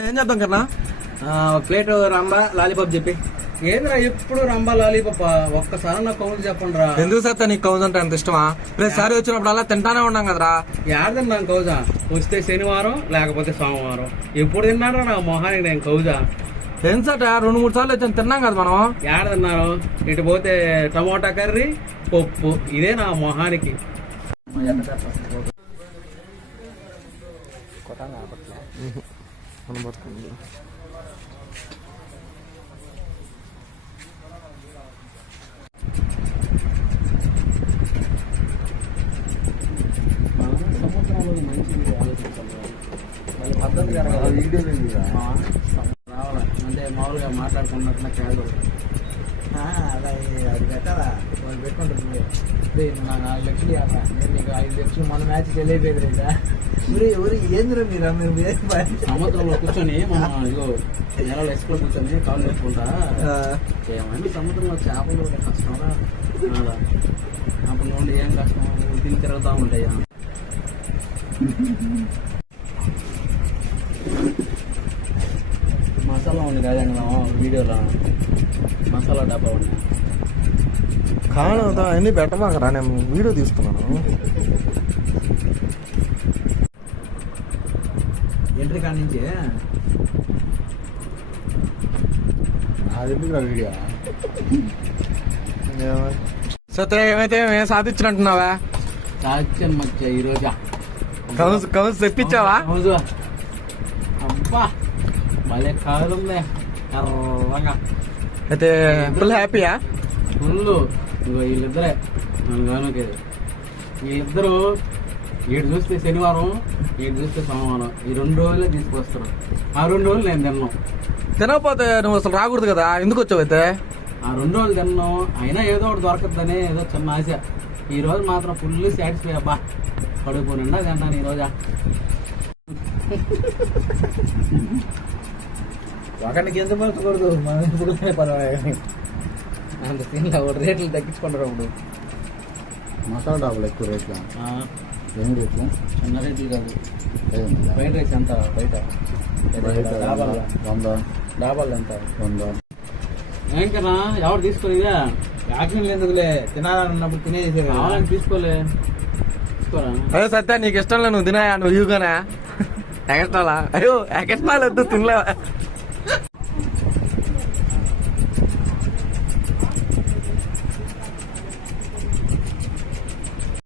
ఏం చేద్దాం కన్నా ప్లేట్ రంబా లాలీపాప్ చెప్పి. ఏంద్రా ఎప్పుడు రంబా లాలీపాప్? ఒక్కసారి నాకు కౌంట్ చెప్పండి రా. ఎందుకు సార్ నీకు కౌజ్ అంటే అంత ఇష్టమా? ప్రతిసారి వచ్చినప్పుడు అలా తింటానే ఉన్నాం కదరా. ఏడదన్నాను కౌజా? వస్తే శనివారం లేకపోతే సోమవారం. ఎప్పుడు తిన్నారా నా మొహానికి నేను కౌజా? ఏం సార్ 2-3 సార్లు వచ్చాను తిన్నాం కదా మనం. ఏడదన్నారు? ఇటు పోతే టమోటా కర్రీ పప్పు, ఇదే నా మొహానికి. పద్ధతి రావాలి అంటే మామూలుగా మాట్లాడుకున్నట్టు కాదు. అది పెట్టాలా? వాళ్ళు పెట్టుకుంటారు. నాకు 4 లక్షలు ఇవ్వాలా? నేను నీకు 5 లక్షలు మన మ్యాచ్ తెలియలేదు లేదా? ఊరి ఏంద్రా మీరు సముద్రంలో కూర్చొని మనం ఇగో నెలలో ఇసుకలో కూర్చొని కాలు వేసుకుంటా ఏమండి సముద్రంలో చేపలు కష్టంరా. అప్పుడు నుండి ఏం కష్టం తిని తిరుగుతా ఉంటాయా. మసాలా ఉంది కదా వీడియోలో, మసాలా డబ్బా ఉంది. కాను అన్ని పెట్టమాకరా, నేను వీడియో తీసుకున్నాను. ఎంట్రీ కాడి నుంచి అది ఎందుకు వీడియో? సత్య ఏమైతే ఏం సాధించినట్టున్నావా? సాధ్యం మధ్య ఈరోజా కౌజ్ తెప్పించావా? అబ్బా భలే కాదుందే కర్రగా. అయితే ఫుల్ హ్యాపీయా? ఫుల్. ఇగో వీళ్ళిద్దరే అనుకేది. వీళ్ళిద్దరూ ఏడు చూస్తే శనివారం, ఏడు చూస్తే సోమవారం, ఈ 2 రోజులే తీసుకొస్తారు. ఆ 2 రోజులు నేను తిన్నాను. తినకపోతే నువ్వు అసలు రాకూడదు కదా, ఎందుకు వచ్చావు అయితే? ఆ 2 రోజులు తిన్నాను. అయినా ఏదో ఒకటి దొరకద్దని ఏదో చిన్న ఆశ. ఈ రోజు మాత్రం ఫుల్ సాటిస్ఫై. అబ్బా కడుపు నిండా తింటాను ఈ రోజా. ఒకరికి ఎంత పంచకూడదు, మనం ఎందుకు పర్వాలేదు. అంత తిన్నా రేట్లు తగ్గించుకుంటారు. అప్పుడు మసాలా డాబాలు ఎక్కువ రేట్లు. ఏమి రేట్లు? చిన్న రేట్లు కాదు. ఫ్రైడ్ రైస్ ఎంత బయట? డాబాలు ఎంత? 100. ఏంకన్నా ఎవరు తీసుకోలేదా? యాక్షన్ ఎందుకులే, తినాలన్నప్పుడు తినేసి కావాలని తీసుకోలే. తీసుకోరా? అయ్యో సత్య నీకు ఇష్టం లే, నువ్వు తినాయా? నువ్వు ఇవ్వగానే ఎగస్ట్రాలా? అయ్యో ఎగస్ట్రాలు వద్దు తినలేవా?